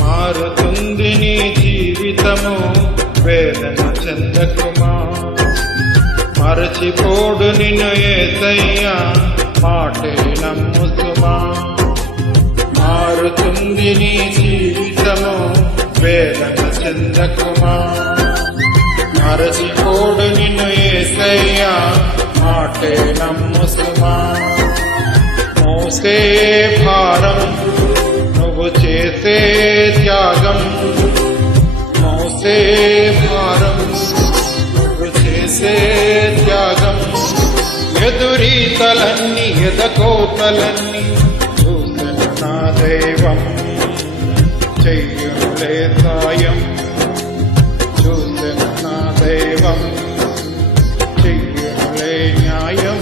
మారుతుంది నీ జీవితము, వేదన చెందకుమా. మరచిపోడు నిన్ను యేసయ్యా, మాటే నమ్ముతుమా. మారుతుంది నీ జీవితము, వేదన చెందకుమా. మరచిపోడు నిన్ను యేసయ్యా, మాటే నమ్ముతుమా. మోసే భారం నువ్వు చేసే త్యాగం, మోసే భారం నువ్వు చేసే త్యాగం. ఎదురీతలన్నీ ఎదకోతలన్నీ చూసిన నా దైవం, చెయ్యులే సాయం. చూసిన నా దైవం, చెయ్యులే న్యాయం.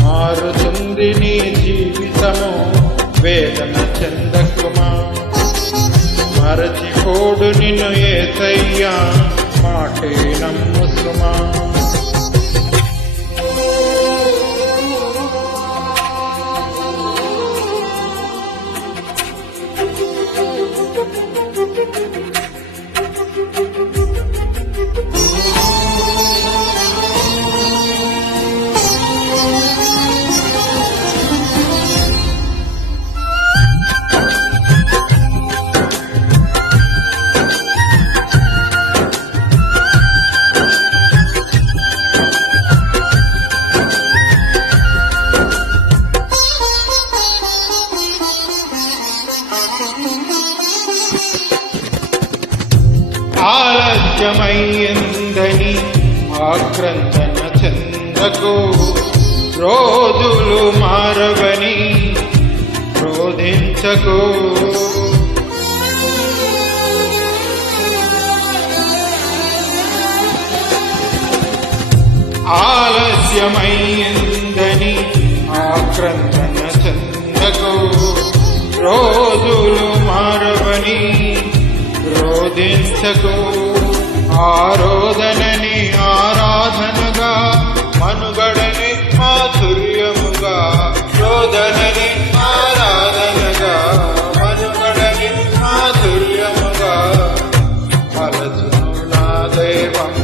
మారుతుంది నీ జీవితము, వేదన చెందకుమా. మరచిపోడు నిన్ను యేసయ్యా, మాటే నమ్ముసుమా. ఆలస్యమయ్యిందని ఆక్రందన చెందకు, రోజులు మారవని క్రోధించకు. ఆలస్యమయ్యిందని ఆక్రందన చెందకు, రోజులు మారవని రోధించకు. ఆరోధనని ఆరాధనగా, మనుగడని మాధుర్యముగా. రోదనని ఆరాధనగా, మనుగడని మాధుర్యముగా. మలచును నా దైవం,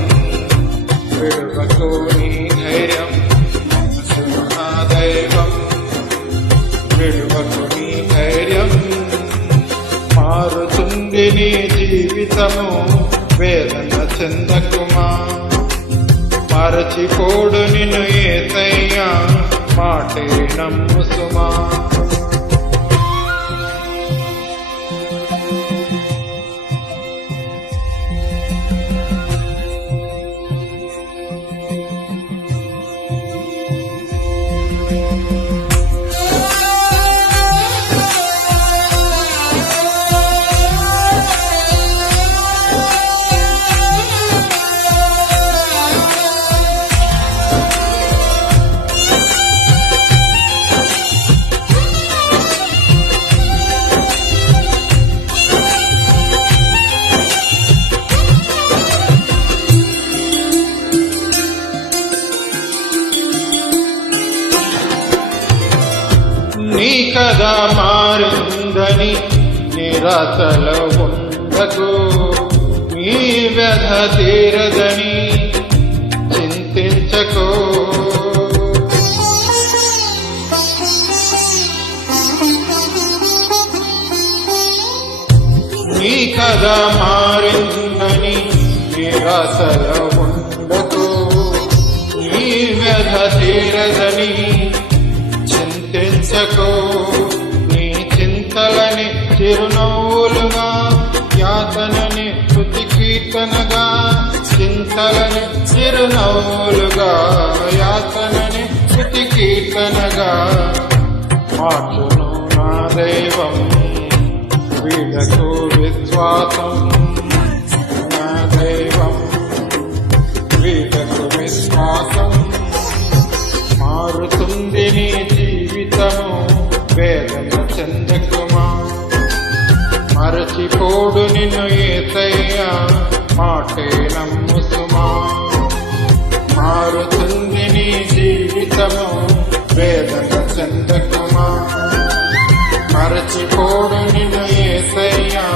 విడువకు నీ ధైర్యం. మలచును నా దైవం, విడువకు నీ ధైర్యం. మారుతుంది నీ జీవితము, వేదన చెందకుమా. మరచిపోడు నిన్ను యేసయ్యా, మాటే నమ్ముసుమా. నీ కథ మారిందని నిరాశలో ఉండకు. నీ వ్యధ తీరదని చింతించకు. నీ కథ మారిందని నిరాశలో ఉండకు. నీ వ్యధ తీరదని చింతించకు. నీ చింతలని చిరునవ్వులుగా, యాతనని స్తుతి కీర్తనగా. చింతలని చిరునవ్వులుగా, యాతనని స్తుతి కీర్తనగా. మార్చును నా దైవం, వీడకు విశ్వాసం. నా దైవం, వీడకు విశ్వాసం. మారు మరచిపోడు నిన్ను యేసయ్యా మాటే నమ్ముసుమా. మారుతుంది నీ జీవితము వేదన చెందకుమా. మరచిపోడు నిన్ను యేసయ్యా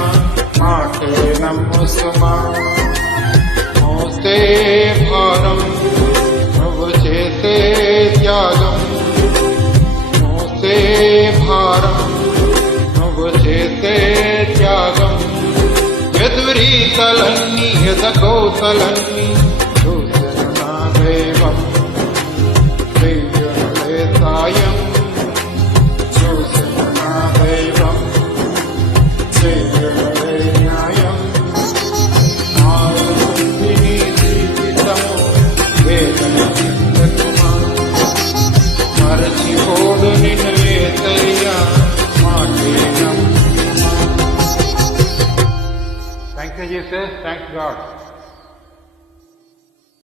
మాటే నమ్ముసుమా. మోసే భారం నువ్వు చేసే త్యాగం, మోసే భారం నువ్వు చేసే త్యాగం, ఎదురీతలన్నీ ఎదగోతలన్నీ చూసిన నా దైవం. ప్రియులే సాయం చూసిన నా దైవం, ప్రియులే న్యాయం. మారుతుంది నీ జీవితము వేదన చెందకుమా. మరచిపోడు నిన్ను యేసయ్యా మాటే నమ్ముమా. Thank you, Jesus. Thank God.